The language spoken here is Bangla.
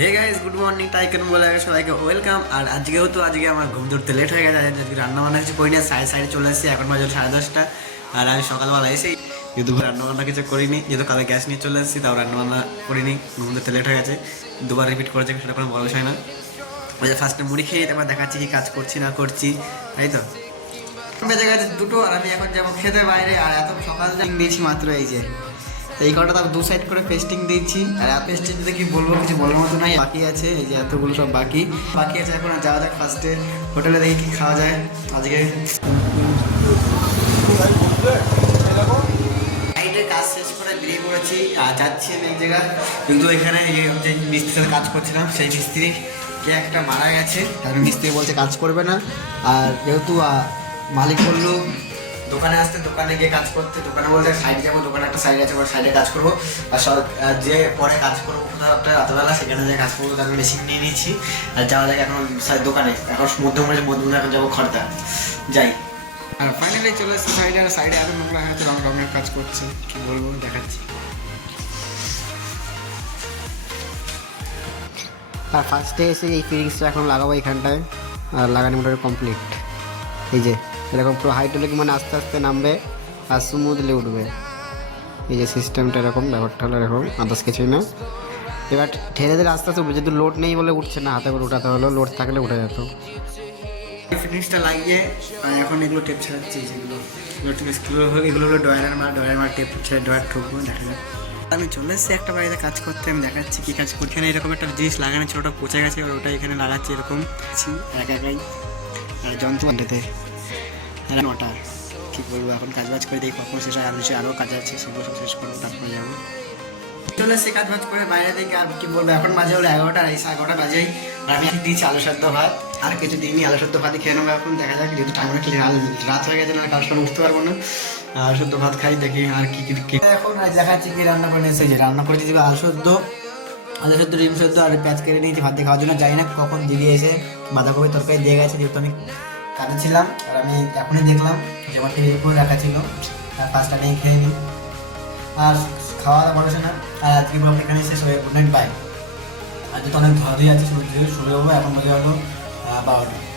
Hey guys, good morning. টাইকেন বলে আগে সবাইকে ওয়েলকাম। আর আজকে আমার ঘুম ধরতে লেট হয়ে গেছে। আজকে রান্না বান্না কিছু করি না, সাইডে চলে এসেছি। এখন বাজে 10:30। আর আমি সকালবেলা এসেই যেহেতু রান্না বান্না কিছু করিনি, যেহেতু কালকে গ্যাস নিয়ে চলে এসেছি, তাও রান্না বান্না করিনি। ঘুম ধরতে লেট হয়ে গেছে, দুবার রিপিট করেছে, সেটা কোনো বড় বিষয় না। ওই যে ফার্স্টে মুড়ি খেয়ে তারপর দেখাচ্ছি কি কাজ করছি না করছি, তাই তো। বেজে গেছে 2টো, আর আমি এখন যাবো খেতে বাইরে। আর এত সকাল দিয়েছি মাত্র, এই যে এই কটা তার 2 সাইড করে পেস্টিং দিচ্ছি। আর পেস্টিং দিতে কি বলবো, কিছু বলার মতো নাই। বাকি আছে, এই যে এতগুলো সব বাকি আছে। এখন যাওয়া যাক ফার্স্টে হোটেলে, দেখি কি খাওয়া যায় আজকে। নাইটের কাজ শেষ করে বেরিয়ে পড়েছি আর যাচ্ছি আমি এক জায়গায়। কিন্তু এখানে যে মিস্ত্রির সাথে কাজ করছিলাম, সেই মিস্ত্রি কে একটা মারা গেছে। আর মিস্ত্রি বলছে কাজ করবে না। আর যেহেতু মালিক বললো দোকানে আসতে, দোকানে গিয়ে কাজ করতে, দোকানে বলতে সাইডে যাবো, দোকানে একটা সাইড আছে, ওর সাইডে কাজ করবো। আর সব যে পরে কাজ করবো কোথাও রাতবেলা, সেখানে যে কাজ করবো, আমি মেশিন নিয়ে নিচ্ছি। আর যাওয়া যায় এখন দোকানে। এখন মধ্যমে এখন যাবো খড়দা, যাই। আর ফাইনালি চলে এসেছি সাইডে। আর সাইডে আরো নোংরা হয়তো রঙের কাজ করছে, কি বলবো, দেখাচ্ছি। আর ফার্স্টে এসে এই ফিরিংসটা এখন লাগাবো এইখানটায়। আর লাগানো মোটামুটি কমপ্লিট। এই যে এরকম পুরো হাইড্রোলিক, মানে আস্তে আস্তে নামবে আর স্মুথলি উঠবে। এই যে সিস্টেমটা এরকম, ব্যাপারটা হলো এরকম, আদার্স কিছুই না। এবার ঠেলে দিলে আস্তে আস্তে উঠবে। যেহেতু লোড নেই বলে উঠছে না, হাতে করে উঠাতে হলো, লোড থাকলে উঠে যেত। ফিনিশটা লাগিয়ে এখন এগুলো টেপ ছাড়াচ্ছি। এগুলো হলো ডয়ারের মার টেপ ছেড়ে ডয়ার ঠুকবো, দেখা যাক। আমি চলে এসেছি একটা বাড়িতে কাজ করতে, আমি দেখাচ্ছি কী কাজ করছি। এখানে এরকম একটা জিনিস লাগানো ছিল, ওটা পচে গেছে, ওটা এখানে লাগাচ্ছি এরকম একাই। আর যন্ত্রপাতিতে ওটা কী বলবো, এখন কাজবাজ করে দিই, কখন শেষ হয়। আর আরও কাজ আছে, সেগুলো সব শেষ করবো, তারপরে যাবো। চলে এসে কাজবাজ করে বাইরে থেকে। আর কি বলবো, এখন বাজে হলো 11টা, এই 11:30 বাজেই। আর আমি দিয়েছি আলু সেদ্ধ ভাত, আর কিছু দিইনি। আলু সেদ্ধ ভাতই খেয়ে নেবো এখন, দেখা যাক। যেহেতু টাইম রাত হয়ে গেছে, না কাজ করে উঠতে পারবো না। আলু সেদ্ধ ভাত খাই, দেখি আর কি এখন দেখাচ্ছি কি রান্না করে নিয়ে এসেছি। রান্না করেছি আলু সেদ্ধ, ডিম সেদ্ধ, আর পেঁয়াজ কেটে নিয়েছি ভাত দিয়ে খাওয়ার জন্য। যাই না কখন দিদি এসে বাঁধাকপি তরকারি দিয়ে গেছে, যেহেতু আমি কাজে ছিলাম। আর আমি এখনই দেখলাম যে আমার টিভির উপরে রাখা ছিল। আর ফার্স্ট আমি খেয়ে নিই, আর খাওয়া দাওয়া বলেছে না। আর আজকে ব্লগ এখানে শেষ হয়ে, গুড নাইট, বাই। আজকে তো অনেক ধোয়াধুয়ি আছে, শুরু হবো। এখন বাজে হলো 12টা।